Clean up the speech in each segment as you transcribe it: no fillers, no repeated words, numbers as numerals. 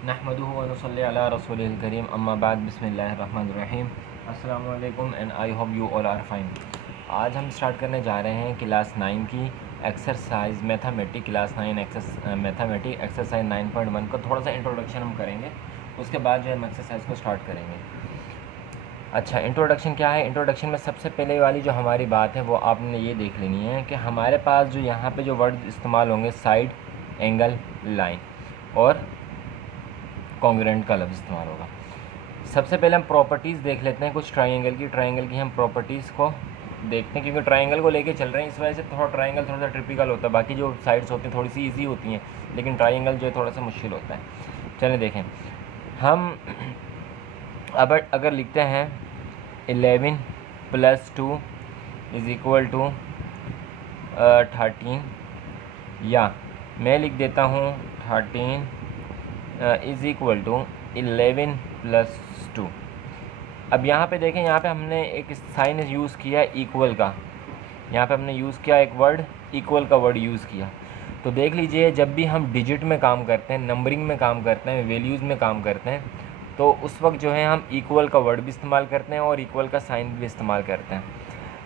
नहमदुहु व नुसल्ली अला रसूलिल करीम अम्मा बाद बिस्मिल्लाहिर रहमानिर रहीम। अस्सलामु अलैकुम and I hope you all are fine. आज हम स्टार्ट करने जा रहे हैं क्लास 9 की exercise mathematic class 9 mathematic exercise 9.1 का थोड़ा सा इंट्रोडक्शन हम करेंगे। उसके बाद जो है हम एक्सरसाइज को स्टार्ट करेंगे। अच्छा, इंट्रोडक्शन क्या है? इंट्रोडक्शन में सबसे पहले वाली जो हमारी बात है वो आपने ये देख लेनी है कि हमारे पास जो यहाँ पे जो वर्ड इस्तेमाल होंगे साइड, एंगल, लाइन और कॉन्ग्रुएंट का लफ्ज़ इस्तेमाल होगा। सबसे पहले हम प्रॉपर्टीज़ देख लेते हैं कुछ ट्रायंगल की हम प्रॉपर्टीज़ को देखते हैं, क्योंकि ट्रायंगल को लेके चल रहे हैं, इस वजह से ट्रायंगल थोड़ा सा ट्रिपिकल होता है। बाकी जो साइड्स होती हैं थोड़ी सी ईजी होती हैं, लेकिन ट्रायंगल जो है थोड़ा सा मुश्किल होता है। चलें देखें, हम अब अगर लिखते हैं 11 + 2 = 13, या मैं लिख देता हूँ 13 = 11 + 2। अब यहाँ पे देखें, यहाँ पे हमने एक साइन यूज़ किया इक्वल का, यहाँ पे हमने यूज़ किया एक वर्ड इक्वल का वर्ड यूज़ किया। तो देख लीजिए, जब भी हम डिजिट में काम करते हैं, नंबरिंग में काम करते हैं, वैल्यूज़ में काम करते हैं, तो उस वक्त जो है हम इक्वल का वर्ड भी इस्तेमाल करते हैं और इक्वल का साइन भी इस्तेमाल करते हैं।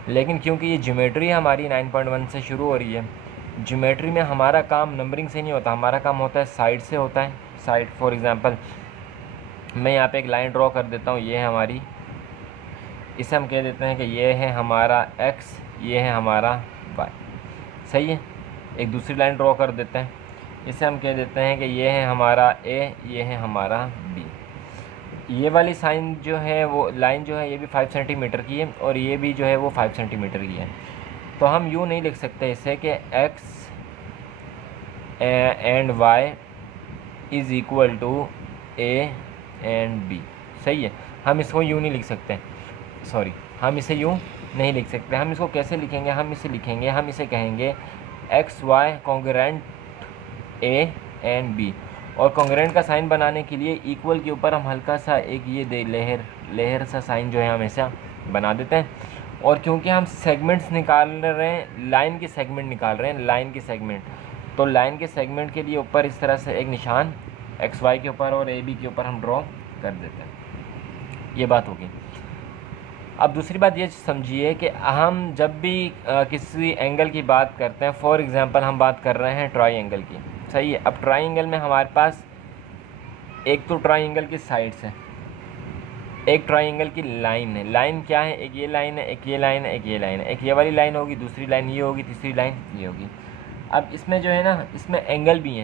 लेकिन क्योंकि ये ज्योमेट्री हमारी 9.1 से शुरू हो रही है, ज्योमेट्री में हमारा काम नंबरिंग से नहीं होता, हमारा काम होता है साइड से होता है। साइड फॉर एग्ज़ाम्पल मैं यहाँ पे एक लाइन ड्रॉ कर देता हूँ, ये है हमारी, इसे हम कह देते हैं कि ये है हमारा x, ये है हमारा y। सही है। एक दूसरी लाइन ड्रॉ कर देते हैं, इसे हम कह देते हैं कि ये है हमारा a, ये है हमारा b। ये वाली साइन जो है वो लाइन जो है ये भी 5 सेंटीमीटर की है और ये भी जो है वो 5 सेंटीमीटर की है। तो हम यूँ नहीं लिख सकते इसे कि x and y = a and b। सही है। हम इसको यूँ नहीं लिख सकते, सॉरी, हम इसे यूँ नहीं लिख सकते। हम इसको कैसे लिखेंगे? हम इसे कहेंगे XY congruent a and b। और कॉन्ग्रुएंट का साइन बनाने के लिए इक्वल के ऊपर हम हल्का सा एक ये लेहर सा साइन जो है हमेशा बना देते हैं। और क्योंकि हम सेगमेंट्स निकाल रहे हैं, लाइन के सेगमेंट निकाल रहे हैं, लाइन के सेगमेंट, तो लाइन के सेगमेंट के लिए ऊपर इस तरह से एक निशान XY के ऊपर और AB के ऊपर हम ड्रॉ कर देते हैं। ये बात होगी। अब दूसरी बात ये समझिए कि हम जब भी किसी एंगल की बात करते हैं, फॉर एग्ज़ाम्पल हम बात कर रहे हैं ट्रायंगल की। सही है। अब ट्रायंगल में हमारे पास एक तो ट्रायंगल की साइड्स है, एक ट्रायंगल की लाइन है। लाइन क्या है? एक ये लाइन है, एक ये लाइन है, एक ये लाइन है। एक ये वाली लाइन होगी, दूसरी लाइन ये होगी, तीसरी लाइन ये होगी। अब इसमें जो है ना, इसमें एंगल भी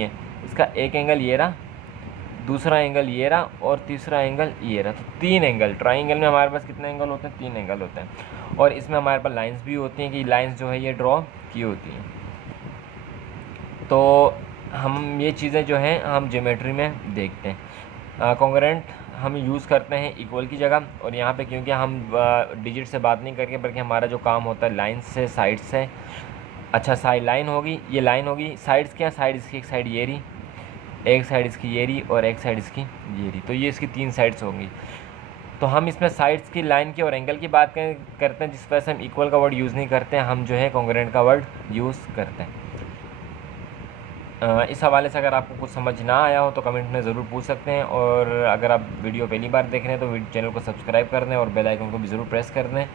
हैं, इसका एक एंगल ये रहा, दूसरा एंगल ये रहा और तीसरा एंगल ये रहा। तो 3 एंगल। ट्रायंगल में हमारे पास कितने एंगल होते हैं? 3 एंगल होते हैं। और इसमें हमारे पास लाइंस भी होती हैं कि लाइंस जो है ये ड्रॉ की होती हैं। तो हम ये चीज़ें जो हैं हम ज्योमेट्री में देखते हैं। कॉन्ग्रुएंट हम यूज़ करते हैं इक्वल की जगह, और यहाँ पे क्योंकि हम डिजिट से बात नहीं करके बल्कि हमारा जो काम होता है लाइन से, साइड से। अच्छा, साइड लाइन होगी, ये लाइन होगी। साइड्स क्या? साइड इसकी एक साइड ये रही, एक साइड इसकी ये रही और एक साइड इसकी ये रही। तो ये इसकी 3 साइड्स होंगी। तो हम इसमें साइड्स की, लाइन की और एंगल की बात करते हैं, जिस वजह से हम इक्वल का वर्ड यूज़ नहीं करते हैं, हम जो है कॉन्ग्रुएंट का वर्ड यूज़ करते हैं। इस हवाले से अगर आपको कुछ समझ ना आया हो तो कमेंट में ज़रूर पूछ सकते हैं। और अगर आप वीडियो पहली बार देख रहे हैं तो चैनल को सब्सक्राइब कर दें और बेल आइकन को भी ज़रूर प्रेस कर दें।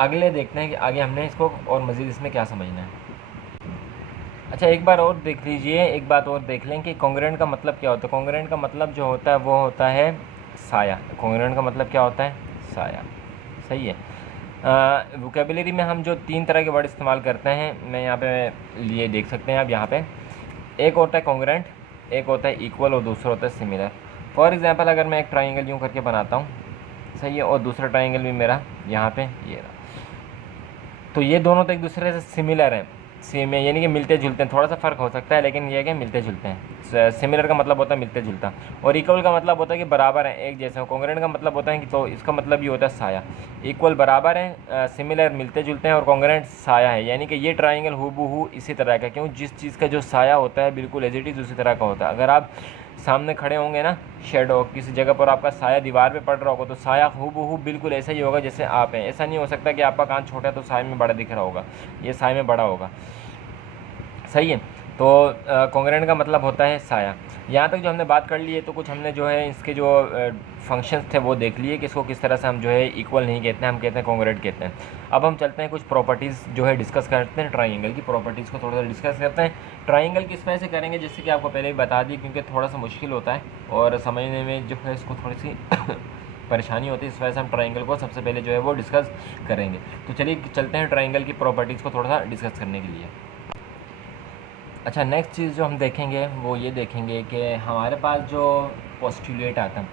अगले देखते हैं कि आगे हमने इसको और मज़ीद इसमें क्या समझना है। अच्छा, एक बार और देख लीजिए, एक बात और देख लें कि कॉन्ग्रुएंट का मतलब क्या होता है। कॉन्ग्रुएंट का मतलब जो होता है वो होता है साया। कॉन्ग्रुएंट का मतलब क्या होता है? साया। सही है। वोकेबलरी में हम जो 3 तरह के वर्ड इस्तेमाल करते हैं, मैं यहाँ पे लिए देख सकते हैं आप यहाँ पे। एक होता है कॉन्ग्रुएंट, एक होता है इक्वल और दूसरा होता है सिमिलर। फॉर एग्ज़ाम्पल अगर मैं एक ट्रायंगल यूँ करके बनाता हूँ, सही है, और दूसरा ट्रायंगल भी मेरा यहाँ पे ये रहा, तो ये दोनों तो एक दूसरे से सिमिलर हैं, सेम है, यानी कि मिलते जुलते हैं। थोड़ा सा फ़र्क हो सकता है लेकिन ये है कि मिलते जुलते हैं। सिमिलर का मतलब होता है मिलते जुलता, और इक्वल का मतलब होता है कि बराबर है, एक जैसे। कॉन्ग्रुएंट का मतलब होता है कि, तो इसका मतलब ये होता है साया। इक्वल बराबर है, सिमिलर मिलते जुलते हैं, और कॉन्ग्रुएंट साया है, यानी कि ये ट्रायंगल हूबहू इसी तरह का। क्यों? जिस चीज़ का जो साया होता है बिल्कुल एज इट इज़ उसी तरह का होता है। अगर आप सामने खड़े होंगे ना, शेडो किसी जगह पर आपका साया दीवार पे पड़ रहा होगा, तो साया हूबहू बिल्कुल ऐसा ही होगा जैसे आप हैं। ऐसा नहीं हो सकता कि आपका कान छोटा है तो साए में बड़ा दिख रहा होगा, ये साए में बड़ा होगा। सही है। तो कॉन्ग्रेंट का मतलब होता है साया। यहाँ तक जो हमने बात कर ली है, तो कुछ हमने जो है इसके जो फंक्शंस थे वो देख लिए कि इसको किस तरह से हम जो है इक्वल नहीं कहते हैं, हम कहते हैं कॉन्ग्रेंट कहते हैं। अब हम चलते हैं कुछ प्रॉपर्टीज़ जो है डिस्कस करते हैं, ट्राइंगल की प्रॉपर्टीज़ को थोड़ा सा डिस्कस करते हैं। ट्राइंगल किस वजह से करेंगे, जैसे कि आपको पहले ही बता दी, क्योंकि थोड़ा सा मुश्किल होता है और समझने में जो है इसको थोड़ी सी परेशानी होती है, इस वजह से हम ट्राइंगल को सबसे पहले जो है वो डिस्कस करेंगे। तो चलिए चलते हैं ट्राइंगल की प्रॉपर्टीज़ को थोड़ा सा डिस्कस करने के लिए। अच्छा, नेक्स्ट चीज़ जो हम देखेंगे वो ये देखेंगे कि हमारे पास जो पोस्टुलेट आता है,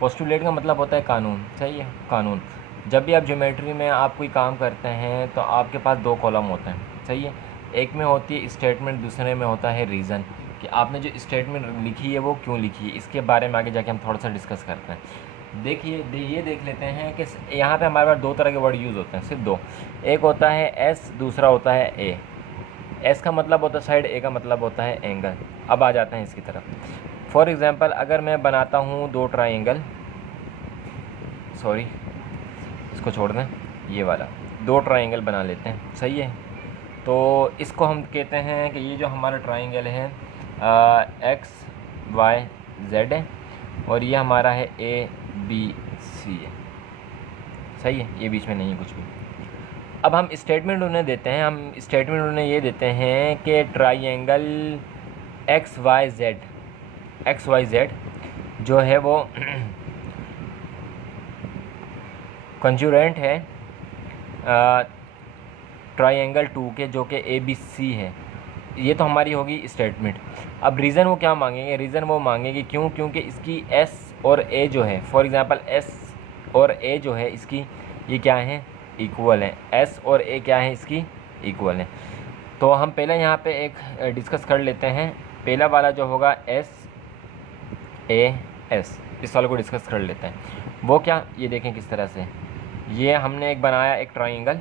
पोस्टुलेट का मतलब होता है कानून। सही है, कानून। जब भी आप ज्योमेट्री में आप कोई काम करते हैं तो आपके पास दो कॉलम होते हैं। सही है, एक में होती है स्टेटमेंट, दूसरे में होता है रीज़न, कि आपने जो स्टेटमेंट लिखी है वो क्यों लिखी है। इसके बारे में आगे जाके हम थोड़ा सा डिस्कस करते हैं। देखिए ये देख लेते हैं कि यहाँ पे हमारे पास दो तरह के वर्ड यूज़ होते हैं, सिर्फ दो। एक होता है एस, दूसरा होता है ए। एस का मतलब होता है साइड, ए का मतलब होता है एंगल। अब आ जाते हैं इसकी तरफ। फॉर एग्ज़ाम्पल अगर मैं बनाता हूँ दो ट्राइंगल, सॉरी इसको छोड़ दें, ये वाला दो ट्राइंगल बना लेते हैं। सही है, तो इसको हम कहते हैं कि ये जो हमारा ट्राइंगल है एक्स वाई जेड है, और ये हमारा है ए बी सी है। सही है, ये बीच में नहीं है कुछ भी। अब हम स्टेटमेंट उन्हें देते हैं, हम स्टेटमेंट उन्हें ये देते हैं कि ट्राइंगल एक्स वाई जेड जो है वो कंजूरेंट है ट्राइंगल 2 के, जो कि ए बी सी है। ये तो हमारी होगी स्टेटमेंट। अब रीज़न वो क्या मांगेंगे, रीज़न वो मांगेंगे क्यों, क्योंकि इसकी एस और ए जो है, फॉर एग्ज़ाम्पल एस और ए जो है इसकी ये क्या है, इक्वल है। एस और ए क्या है, इसकी इक्वल है। तो हम पहले यहाँ पे एक डिस्कस कर लेते हैं। पहला वाला जो होगा एस ए एस, इस वाले को डिस्कस कर लेते हैं। वो क्या, ये देखें किस तरह से, ये हमने एक बनाया एक ट्राइंगल।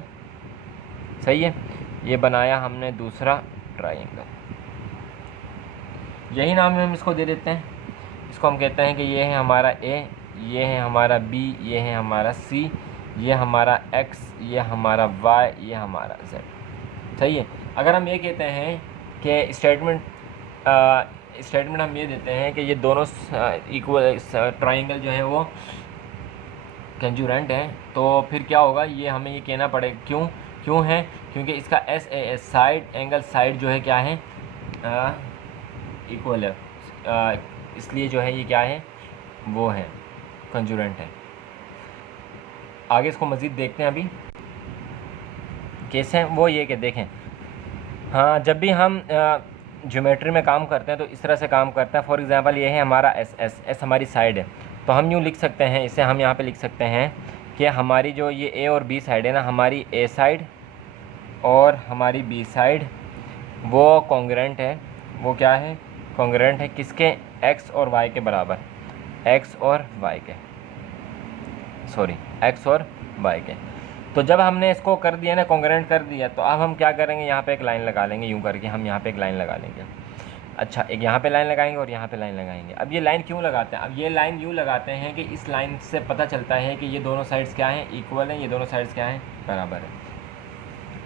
सही है, ये बनाया हमने दूसरा ट्राइंगल, यही नाम हम इसको दे देते हैं। इसको हम कहते हैं कि ये है हमारा ए, ये है हमारा बी, ये है हमारा सी, ये हमारा x, ये हमारा y, ये हमारा z। सही है। अगर हम ये कहते हैं कि स्टेटमेंट हम ये देते हैं कि ये दोनों इक्वल ट्राइंगल जो है वो कंजूरेंट है, तो फिर क्या होगा, ये हमें ये कहना पड़ेगा क्यों है, क्योंकि इसका S A S side angle side जो है क्या है, इक्वल है, इसलिए जो है ये क्या है, वो है कंजूरेंट है। आगे इसको मज़ीद देखते हैं अभी कैसे हैं। वो ये कि देखें, हाँ जब भी हम ज्योमेट्री में काम करते हैं तो इस तरह से काम करते हैं। फॉर एग्जांपल ये है हमारा एस हमारी साइड है, तो हम यूँ लिख सकते हैं, इसे हम यहाँ पे लिख सकते हैं कि हमारी जो ये ए और बी साइड है ना, हमारी ए साइड और हमारी बी साइड वो कॉन्ग्रेंट है। वो क्या है, कॉन्ग्रेंट है किसके, एक्स और वाई के बराबर, एक्स और वाई के, सॉरी एक्स और वाई के। तो जब हमने इसको कर दिया ना, कॉन्ग्रेंट कर दिया, तो अब हम क्या करेंगे, यहाँ पे एक लाइन लगा लेंगे, यूँ करके हम यहाँ पे एक लाइन लगा लेंगे। अच्छा, एक यहाँ पे लाइन लगाएंगे और यहाँ पे लाइन लगाएंगे। अब ये लाइन क्यों लगाते हैं, अब ये लाइन यूँ लगाते हैं कि इस लाइन से पता चलता है कि ये दोनों साइड्स क्या हैं, इक्वल हैं, ये दोनों साइड्स क्या हैं, बराबर है।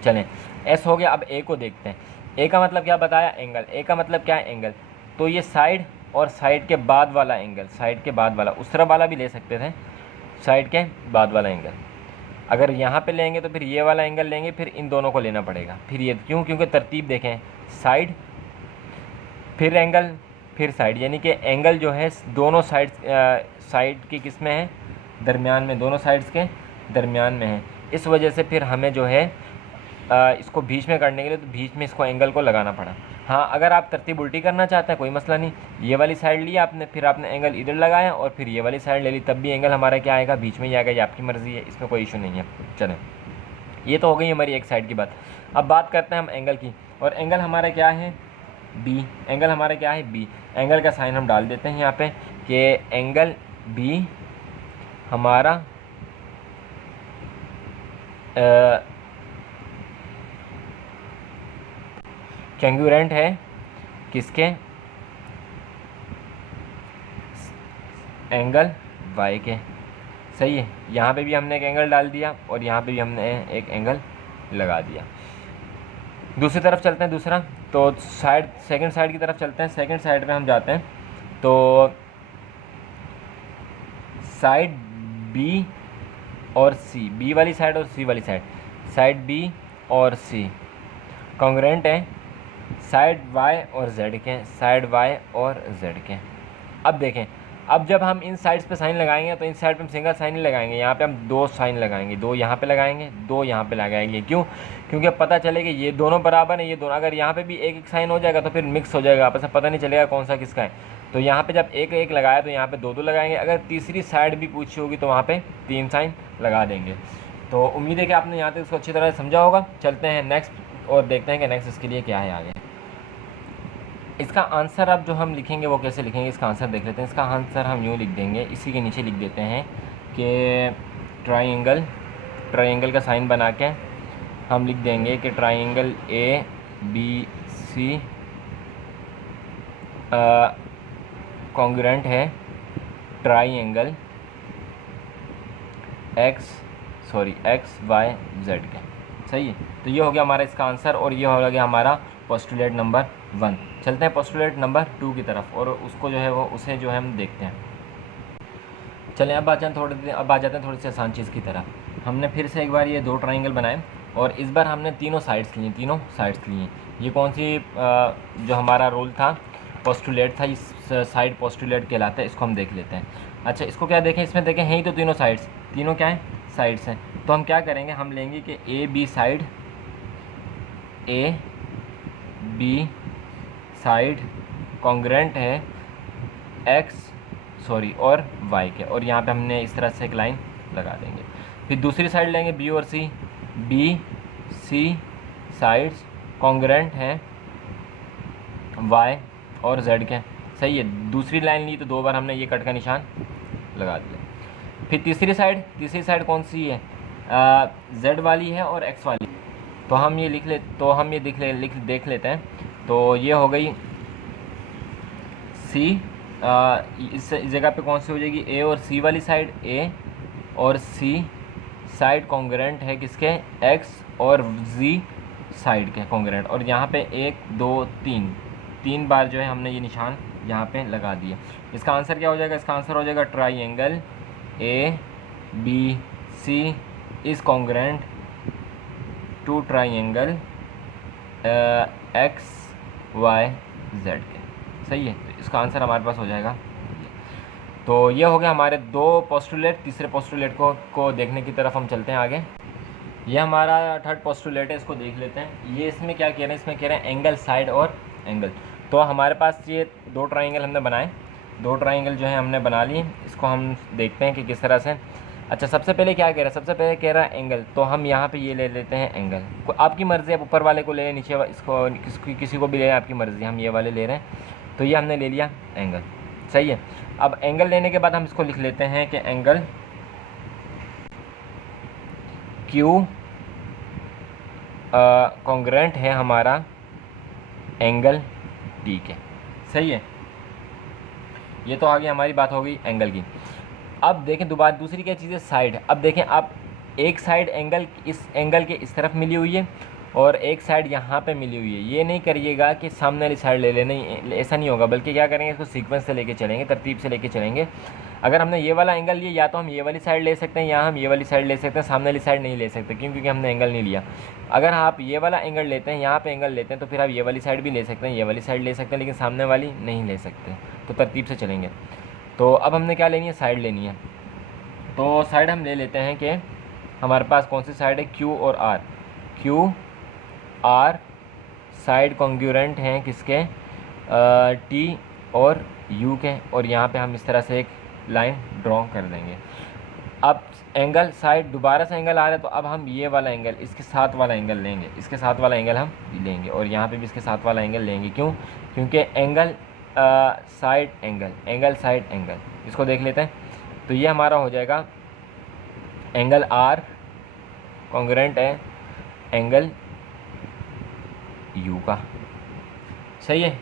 चलें, एस हो गया। अब ए को देखते हैं। ए का मतलब क्या बताया, एंगल। ए का मतलब क्या है, एंगल। तो ये साइड और साइड के बाद वाला एंगल, साइड के बाद वाला, उस तरह वाला भी ले सकते थे, साइड के बाद वाला एंगल। अगर यहाँ पे लेंगे तो फिर ये वाला एंगल लेंगे, फिर इन दोनों को लेना पड़ेगा। फिर ये क्यों, क्योंकि तरतीब देखें, साइड फिर एंगल फिर साइड, यानी कि एंगल जो है दोनों साइड की किस में है, दरमियान में, दोनों साइड्स के दरमियान में है। इस वजह से फिर हमें जो है इसको बीच में करने के लिए तो बीच में इसको एंगल को लगाना पड़ा। हाँ, अगर आप तरतीब उल्टी करना चाहते हैं कोई मसला नहीं, ये वाली साइड ली आपने, फिर आपने एंगल इधर लगाया और फिर ये वाली साइड ले ली, तब भी एंगल हमारा क्या आएगा, बीच में ही आएगा। ये आपकी मर्ज़ी है, इसमें कोई इशू नहीं है। चलें, ये तो हो गई हमारी एक साइड की बात। अब बात करते हैं हम एंगल की, और एंगल हमारा क्या है, बी। एंगल हमारा क्या है, बी। एंगल का साइन हम डाल देते हैं यहाँ पे कि एंगल बी हमारा कैंगुरेंट है किसके, एंगल वाई के। सही है, यहाँ पे भी हमने एक एंगल डाल दिया और यहाँ पे भी हमने एक एंगल लगा दिया। दूसरी तरफ चलते हैं। दूसरा तो सेकंड साइड की तरफ चलते हैं। सेकंड साइड में हम जाते हैं तो साइड बी और सी, बी वाली साइड और सी वाली साइड बी और सी कॉन्ग्रुएंट है साइड वाई और जेड के, साइड वाई और जेड के। अब देखें, अब जब हम इन साइड्स पे साइन लगाएंगे तो इन साइड पे हम सिंगल साइन नहीं लगाएंगे, यहाँ पे हम दो साइन लगाएंगे, दो यहाँ पे लगाएंगे, दो यहाँ पे लगाएंगे। क्यों? क्योंकि अब पता चले कि ये दोनों बराबर हैं, ये दोनों, अगर यहाँ पे भी एक एक साइन हो जाएगा तो फिर मिक्स हो जाएगा आपस में, पता नहीं चलेगा कौन सा किसका है। तो यहाँ पे जब एक एक लगाया तो यहाँ पे दो दो लगाएंगे, अगर तीसरी साइड भी पूछी होगी तो वहाँ पे तीन साइन लगा देंगे। तो उम्मीद है कि आपने यहाँ तक इसको अच्छी तरह समझा होगा। चलते हैं नेक्स्ट और देखते हैं कि नेक्स्ट इसके लिए क्या है आगे। इसका आंसर अब जो हम लिखेंगे वो कैसे लिखेंगे, इसका आंसर देख लेते हैं। इसका आंसर हम यूँ लिख देंगे, इसी के नीचे लिख देते हैं कि ट्राइंगल का साइन बना के हम लिख देंगे कि triangle A B C congruent है ट्राइंगल एक्स वाई जेड के। सही है, तो ये हो गया हमारा इसका आंसर और ये हो गया हमारा पोस्टुलेट नंबर 1। चलते हैं पोस्टुलेट नंबर 2 की तरफ और उसको जो है वो उसे जो है हम देखते हैं। चलें अब आ जाते हैं थोड़ी सी आसान चीज़ की तरफ। हमने फिर से एक बार ये दो ट्राइंगल बनाए और इस बार हमने तीनों साइड्स लिए। ये कौन सी जो हमारा रूल था, पोस्टुलेट था, इस साइड पोस्टुलेट कहलाता है, इसको हम देख लेते हैं। अच्छा, इसको क्या देखें, इसमें देखें हैं ही तो तीनों साइड्स, तीनों क्या है, साइड्स हैं। तो हम क्या करेंगे, हम लेंगे कि ए बी साइड कॉन्ग्रुएंट है और वाई के, और यहाँ पे हमने इस तरह से एक लाइन लगा देंगे। फिर दूसरी साइड लेंगे बी और सी, बी सी साइड्स कॉन्ग्रुएंट हैं वाई और जेड के। सही है, दूसरी लाइन ली तो दो बार हमने ये कट का निशान लगा दिया। फिर तीसरी साइड कौन सी है, जेड वाली है और एक्स वाली, तो हम ये देख लेते हैं। तो ये हो गई सी, इस जगह पे कौन सी हो जाएगी, ए और सी वाली साइड, ए और सी साइड कॉन्ग्रुएंट है किसके, एक्स और जी साइड के कॉन्ग्रुएंट, और यहाँ पे 1 2 3 बार जो है हमने ये निशान यहाँ पे लगा दिया। इसका आंसर क्या हो जाएगा, इसका आंसर हो जाएगा triangle A B C is congruent to triangle X Y Z के। सही है, तो इसका आंसर हमारे पास हो जाएगा। तो ये हो गया हमारे दो पोस्टुलेट। तीसरे पोस्टुलेट को देखने की तरफ हम चलते हैं आगे। ये हमारा थर्ड पोस्टुलेट है, इसको देख लेते हैं। ये इसमें क्या कह रहे हैं, इसमें कह रहे हैं एंगल साइड और एंगल। तो हमारे पास ये दो ट्राइंगल हमने बनाए, दो ट्राइंगल जो है हमने बना लिए। इसको हम देखते हैं कि किस तरह से। अच्छा, सबसे पहले क्या कह रहा है, सबसे पहले कह रहा है एंगल, तो हम यहाँ पे ये ले लेते हैं एंगल। आपकी मर्ज़ी, आप ऊपर वाले को ले, नीचे इसको किसी को भी ले, आपकी मर्ज़ी। हम ये वाले ले रहे हैं, तो ये हमने ले लिया एंगल। सही है, अब एंगल लेने के बाद हम इसको लिख लेते हैं कि एंगल क्यू कॉन्ग्रुएंट है हमारा एंगल टी के। सही है, ये तो आगे हमारी बात हो गई एंगल की। अब देखें दूसरी क्या चीज़ है, साइड। अब देखें, आप एक साइड इस एंगल के इस तरफ मिली हुई है और एक साइड यहाँ पे मिली हुई है। ये नहीं करिएगा कि सामने वाली साइड ले लें, नहीं, ऐसा नहीं होगा। बल्कि क्या करेंगे, इसको सीक्वेंस से लेके चलेंगे, तरतीब से लेके चलेंगे। अगर हमने ये वाला एंगल लिया, या तो हम ये वाली साइड ले सकते हैं या हम ये वाली साइड ले सकते हैं, सामने वाली साइड नहीं ले सकते, क्योंकि हमने एंगल नहीं लिया। अगर आप ये वाला एंगल लेते हैं, यहाँ पे एंगल लेते हैं, तो फिर आप ये वाली साइड भी ले सकते हैं, ये वाली साइड ले सकते हैं, लेकिन सामने वाली नहीं ले सकते। तो तरतीब से चलेंगे। तो अब हमने क्या लेनी है, साइड लेनी है। तो साइड हम ले लेते हैं कि हमारे पास कौन सी साइड है, क्यू और R. Q R side congruent हैं किसके, टी और यू के, और यहाँ पे हम इस तरह से एक लाइन ड्रॉ कर देंगे। अब एंगल साइड, दोबारा से एंगल आ रहा है, तो अब हम ये वाला एंगल, इसके साथ वाला एंगल लेंगे, इसके साथ वाला एंगल हम लेंगे, और यहाँ पे भी इसके साथ वाला एंगल लेंगे। क्यों? क्योंकि एंगल साइड एंगल, इसको देख लेते हैं। तो ये हमारा हो जाएगा एंगल आर कॉन्ग्रुएंट है एंगल यू का। सही है,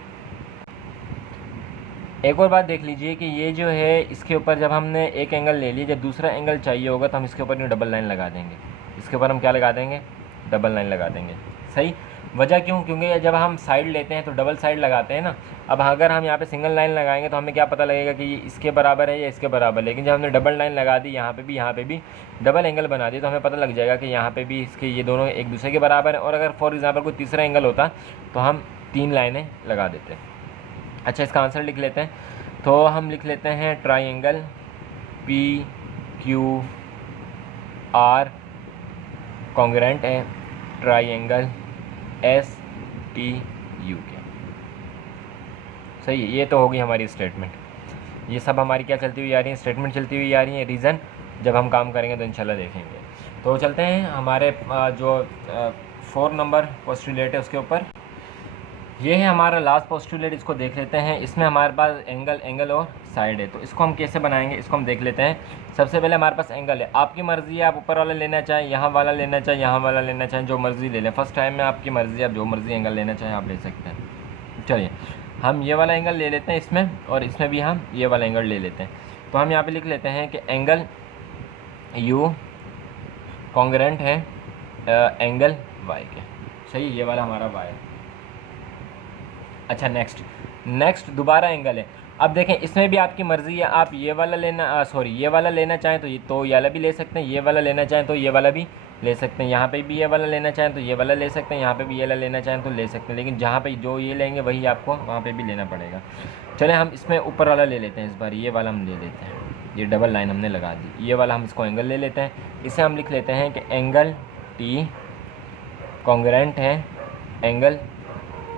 एक और बात देख लीजिए कि ये जो है, इसके ऊपर जब हमने एक एंगल ले लिया, जब दूसरा एंगल चाहिए होगा तो हम इसके ऊपर न्यू डबल लाइन लगा देंगे। इसके ऊपर हम क्या लगा देंगे, डबल लाइन लगा देंगे। सही, वजह क्यों? क्योंकि जब हम साइड लेते हैं तो डबल साइड लगाते हैं ना। अब अगर हम यहाँ पे सिंगल लाइन लगाएंगे तो हमें क्या पता लगेगा कि ये इसके बराबर है या इसके बराबर, लेकिन जब हमने डबल लाइन लगा दी यहाँ पे भी डबल एंगल बना दी तो हमें पता लग जाएगा कि यहाँ पे भी इसके ये दोनों एक दूसरे के बराबर है। और अगर फॉर एग्जाम्पल कोई तीसरा एंगल होता तो हम 3 लाइनें लगा देते। अच्छा, इसका आंसर लिख लेते हैं। तो हम लिख लेते हैं ट्राइंगल PQR कॉन्ग्रेंट है ट्राइंगल STU के। सही है, ये तो होगी हमारी स्टेटमेंट। ये सब हमारी क्या चलती हुई आ रही है? स्टेटमेंट चलती हुई आ रही है। रीज़न जब हम काम करेंगे तो इंशाल्लाह देखेंगे। तो चलते हैं हमारे जो 4 नंबर पोस्टुलेट है उसके ऊपर। ये है हमारा लास्ट पोस्टुलेट, इसको देख लेते हैं। इसमें हमारे पास एंगल और साइड है, तो इसको हम कैसे बनाएंगे इसको हम देख लेते हैं। सबसे पहले हमारे पास एंगल है, आपकी मर्ज़ी है, आप ऊपर वाला लेना चाहें, यहाँ वाला लेना चाहें, यहाँ वाला लेना चाहें, जो मर्ज़ी ले लें। फर्स्ट टाइम में आपकी मर्ज़ी, आप जो मर्ज़ी एंगल लेना चाहें आप ले सकते हैं। चलिए हम ये वाला एंगल ले लेते हैं इसमें, और इसमें भी हम ये वाला एंगल ले लेते हैं। तो हम यहाँ पे लिख लेते हैं कि एंगल U कॉन्ग्रेंट है एंगल Y के। सही, ये वाला हमारा Y है। अच्छा, नेक्स्ट दोबारा एंगल है। अब देखें, इसमें भी आपकी मर्ज़ी है, आप ये वाला ये वाला लेना चाहें तो ये वाला भी ले सकते हैं, ये वाला लेना चाहें तो ये वाला भी ले सकते हैं, यहाँ पे भी ये वाला लेना चाहें तो ये वाला ले सकते हैं, यहाँ पे भी ये वाला लेना चाहें तो ले सकते हैं। लेकिन जहाँ पे जो ये लेंगे वही आपको वहाँ पे भी लेना पड़ेगा। चलें हम इसमें ऊपर वाला ले लेते हैं इस बार, ये वाला हम ले लेते हैं। ये डबल लाइन हमने लगा दी, ये वाला हम इसको एंगल ले लेते हैं। इसे हम लिख लेते हैं कि एंगल T कॉन्ग्रेंट है एंगल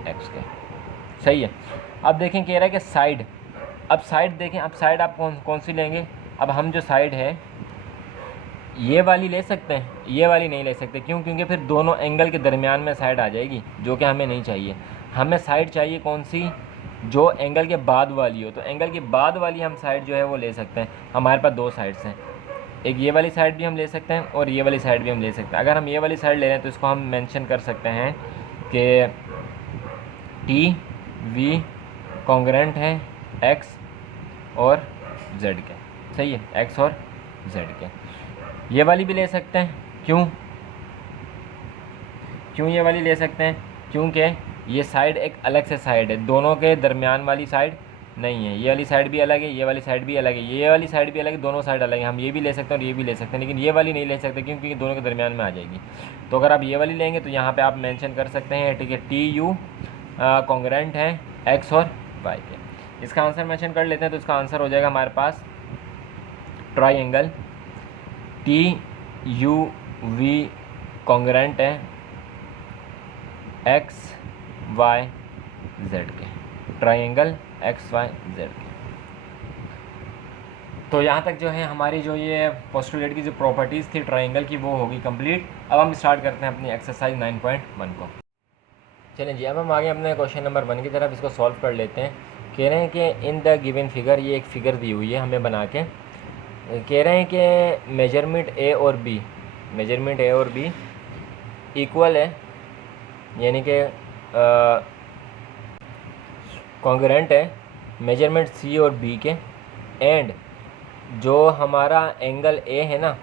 X के। सही है। अब देखें कह रहा है कि साइड, अब साइड देखें, अब साइड आप कौन सी लेंगे? अब हम जो साइड है ये वाली ले सकते हैं, ये वाली नहीं ले सकते। क्यों? क्योंकि फिर दोनों एंगल के दरमियान में साइड आ जाएगी, जो कि हमें नहीं चाहिए। हमें साइड चाहिए कौन सी? जो एंगल के बाद वाली हो। तो एंगल के बाद वाली हम साइड जो है वो ले सकते हैं। हमारे पास 2 साइड्स हैं, एक ये वाली साइड भी हम ले सकते हैं और ये वाली साइड भी हम ले सकते हैं। अगर हम ये वाली साइड ले रहे हैं तो इसको हम मेंशन कर सकते हैं कि TV कॉन्ग्रेंट है X और Z के। सही है, X और Z के। ये वाली भी ले सकते हैं। क्यों ये वाली ले सकते हैं? क्योंकि ये साइड एक अलग से साइड है, दोनों के दरमियान वाली साइड नहीं है। ये वाली साइड भी अलग है, ये वाली साइड भी अलग है, ये वाली साइड भी अलग है, दोनों साइड अलग है। हम ये भी ले सकते हैं और ये भी ले सकते हैं, लेकिन ये वाली नहीं ले सकते क्योंकि दोनों के दरमियान में आ जाएगी। तो अगर आप ये वाली लेंगे तो यहाँ पे आप मेंशन कर सकते हैं, ठीक है, TU कॉन्ग्रेंट है X और Y के। इसका आंसर मेंशन कर लेते हैं। तो इसका आंसर हो जाएगा हमारे पास ट्राइंगल TUV कॉन्ग्रेंट है XYZ के। ट्राइंगल XYZ के। तो यहाँ तक जो है हमारी जो ये पोस्टुलेट की जो प्रॉपर्टीज़ थी ट्राइंगल की वो होगी कंप्लीट। अब हम स्टार्ट करते हैं अपनी एक्सरसाइज 9.1 को। चलें जी, अब हम आगे अपने क्वेश्चन नंबर 1 की तरफ इसको सॉल्व कर लेते हैं। कह रहे हैं कि इन द गिवन फिगर, ये एक फ़िगर दी हुई है हमें बना के। कह रहे हैं कि मेजरमेंट A और B इक्वल है, यानी कि कॉन्ग्रेंट है मेजरमेंट C और B के। एंड जो हमारा एंगल A है ना,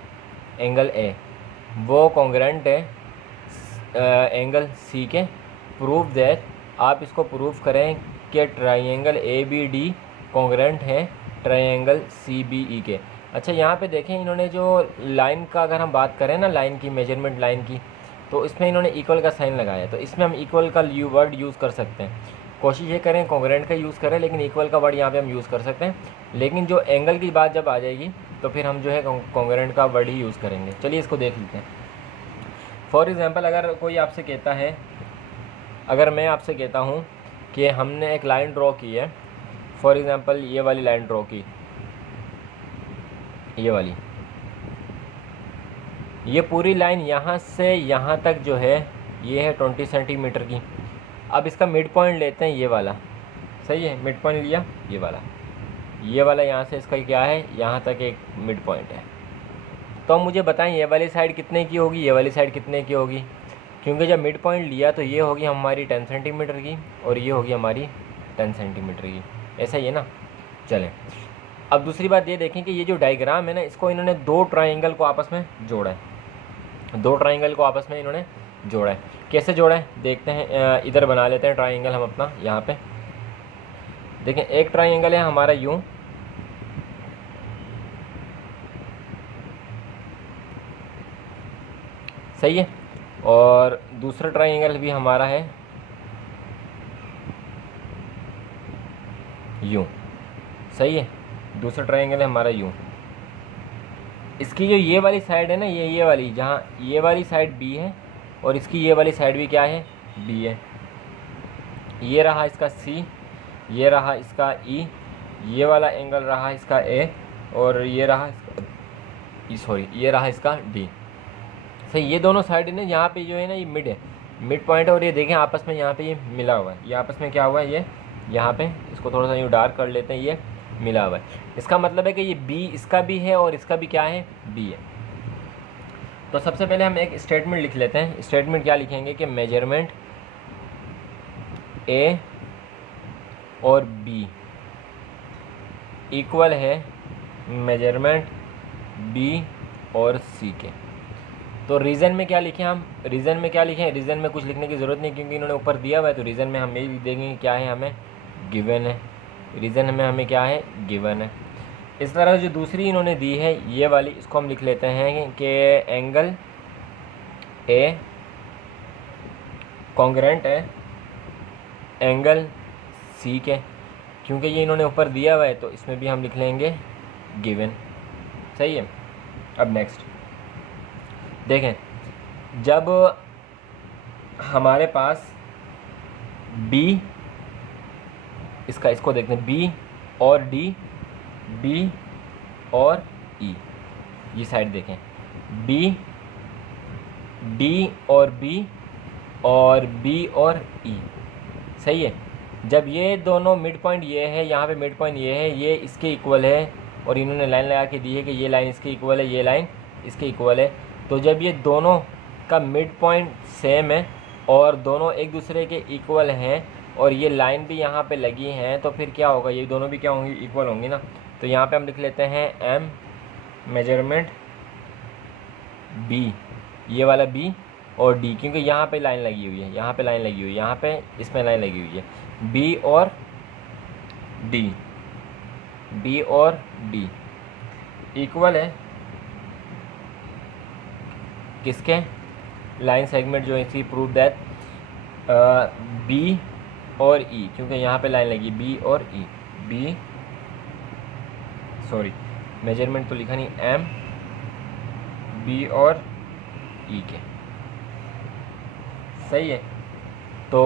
एंगल A वो कॉन्ग्रेंट है एंगल C के। प्रूव दैट, आप इसको प्रूव करें कि ट्राइंगल ABD कॉन्ग्रेंट है ट्राइंगल CBE के। अच्छा, यहाँ पे देखें इन्होंने जो लाइन का, अगर हम बात करें ना लाइन की, मेजरमेंट लाइन की, तो इसमें इन्होंने इक्वल का साइन लगाया। तो इसमें हम इक्वल का वर्ड यूज़ कर सकते हैं। कोशिश ये करें कॉन्ग्रेंट का यूज़ करें, लेकिन इक्वल का वर्ड यहाँ पे हम यूज़ कर सकते हैं। लेकिन जो एंगल की बात जब आ जाएगी तो फिर हम जो है कॉन्ग्रेंट का वर्ड ही यूज़ करेंगे। चलिए इसको देख लेते हैं। फॉर एग्ज़ाम्पल, अगर कोई आपसे कहता है, अगर मैं आपसे कहता हूँ कि हमने एक लाइन ड्रॉ की है, फॉर एग्ज़ाम्पल ये वाली लाइन ड्रॉ की, ये वाली, ये पूरी लाइन यहाँ से यहाँ तक जो है ये है 20 सेंटीमीटर की। अब इसका मिड पॉइंट लेते हैं, ये वाला। सही है, मिड पॉइंट लिया, ये वाला यहाँ से इसका क्या है, यहाँ तक एक मिड पॉइंट है। तो मुझे बताएं ये वाली साइड कितने की होगी, ये वाली साइड कितने की होगी? क्योंकि जब मिड पॉइंट लिया तो ये होगी हमारी 10 सेंटीमीटर की और ये होगी हमारी 10 सेंटीमीटर की। ऐसा ही है ना। चलें, अब दूसरी बात ये देखें कि ये जो डायग्राम है ना, इसको इन्होंने 2 ट्राइंगल को आपस में जोड़ा है। 2 ट्राइंगल को आपस में इन्होंने जोड़ा है। कैसे जोड़ा है देखते हैं, इधर बना लेते हैं ट्राइंगल हम अपना। यहाँ पे देखें, एक ट्राइंगल है हमारा यूँ, सही है, और दूसरा ट्राइंगल भी हमारा है यूँ, सही है, दूसरा ट्राइंगल है हमारा यूँ। इसकी जो ये वाली साइड है ना, ये वाली, जहाँ ये वाली साइड बी है और इसकी ये वाली साइड भी क्या है, बी है। ये रहा इसका सी, ये रहा इसका ई, ये वाला एंगल रहा इसका ए, और ये रहा ये रहा इसका डी। सही, ये दोनों साइड है ना, यहाँ पे जो है ना ये मिड है, मिड पॉइंट है, और ये देखें आपस में यहाँ पे ये मिला हुआ है। ये आपस में क्या हुआ है, ये यहाँ पे इसको थोड़ा सा यूँ डार्क कर लेते हैं, ये मिला हुआ है। इसका मतलब है कि ये बी इसका भी है और इसका भी क्या है, बी है। तो सबसे पहले हम एक स्टेटमेंट लिख लेते हैं। स्टेटमेंट क्या लिखेंगे कि मेजरमेंट ए और बी इक्वल है मेजरमेंट बी और सी के। तो रीज़न में क्या लिखें हम, रीज़न में क्या लिखें, रीज़न में कुछ लिखने की ज़रूरत नहीं क्योंकि इन्होंने ऊपर दिया हुआ है। तो रीज़न में हम यही लिख देंगे कि क्या है, हमें गिवन है। रीज़न में हमें क्या है, गिवन है। इस तरह जो दूसरी इन्होंने दी है ये वाली, इसको हम लिख लेते हैं कि एंगल ए कॉन्ग्रेंट है एंगल सी के, क्योंकि ये इन्होंने ऊपर दिया हुआ है तो इसमें भी हम लिख लेंगे गिवन, सही है। अब नेक्स्ट देखें, जब हमारे पास बी, इसको देखते हैं, बी और डी, बी और ई, ये साइड देखें, बी, डी और बी, और बी और ई, सही है। जब ये दोनों मिड पॉइंट ये है, यहाँ पे मिड पॉइंट ये है, ये इसके इक्वल है, और इन्होंने लाइन लगा के दी है कि ये लाइन इसके इक्वल है, ये लाइन इसके इक्वल है। तो जब ये दोनों का मिड पॉइंट सेम है और दोनों एक दूसरे के इक्वल हैं और ये लाइन भी यहाँ पे लगी हैं, तो फिर क्या होगा, ये दोनों भी क्या होंगी, इक्वल होंगी ना। तो यहाँ पे हम लिख लेते हैं एम मेजरमेंट बी, ये वाला बी और डी, क्योंकि यहाँ पे लाइन लगी हुई है, यहाँ पे लाइन लगी हुई है, यहाँ पे इसमें लाइन लगी हुई है, बी और डी, बी और डी इक्वल है किसके, लाइन सेगमेंट जो है इसकी प्रूव दैट बी और ई, क्योंकि यहाँ पे लाइन लगी बी और ई, बी सॉरी मेजरमेंट तो लिखा नहीं, एम बी और ई के, सही है। तो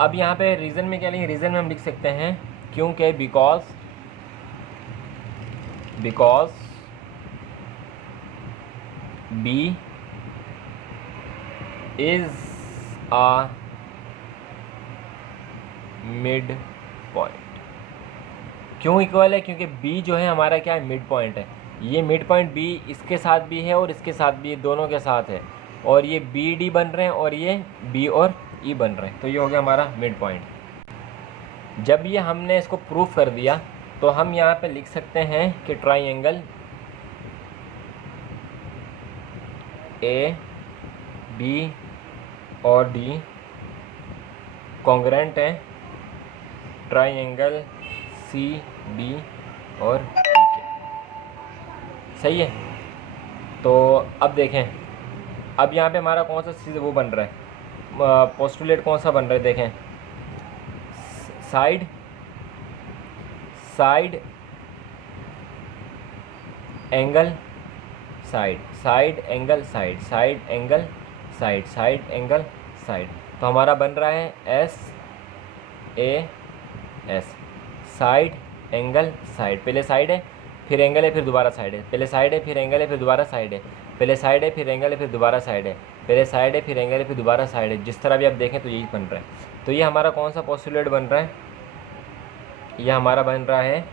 अब यहाँ पे रीज़न में क्या लिखें, रीज़न में हम लिख सकते हैं क्योंकि because B is a mid point. क्यों इक्वल है, क्योंकि बी जो है हमारा क्या है, मिड पॉइंट है। ये मिड पॉइंट बी इसके साथ भी है और इसके साथ भी, दोनों के साथ है, और ये बी डी बन रहे हैं और ये बी और ई बन रहे हैं। तो ये हो गया हमारा मिड पॉइंट। जब ये हमने इसको प्रूफ कर दिया तो हम यहाँ पे लिख सकते हैं कि ट्राइंगल ए बी और डी कॉन्ग्रेंट है ट्राइंगल सी बी और ई के, सही है। तो अब देखें, अब यहाँ पे हमारा कौन सा चीज़ वो बन रहा है, पोस्टुलेट कौन सा बन रहा है, देखें, side angle side, side angle side, side angle side, side angle side. तो हमारा बन रहा है S A S, side angle side, पहले साइड है फिर एंगल है फिर दोबारा साइड है, पहले साइड है फिर एंगल है फिर दोबारा साइड है, पहले साइड है फिर एंगल है फिर दोबारा साइड है, पहले साइड है फिर एंगल है फिर दोबारा साइड है। जिस तरह भी आप देखें तो यही बन रहा है। तो ये हमारा कौन सा पोस्टुलेट बन रहा है, ये हमारा बन रहा है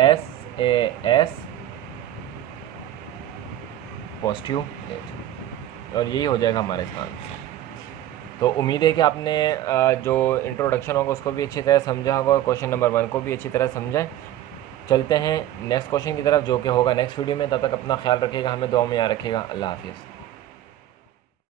एस ए एस पोस्टुलेट, और यही हो जाएगा हमारा इसका आंसर। तो उम्मीद है कि आपने जो इंट्रोडक्शन होगा उसको भी अच्छी तरह समझा होगा और क्वेश्चन नंबर 1 को भी अच्छी तरह समझा। चलते हैं नेक्स्ट क्वेश्चन की तरफ जो कि होगा नेक्स्ट वीडियो में। तब तक अपना ख्याल रखिएगा, हमें दुआ में याद रखिएगा। अल्लाह हाफिज़।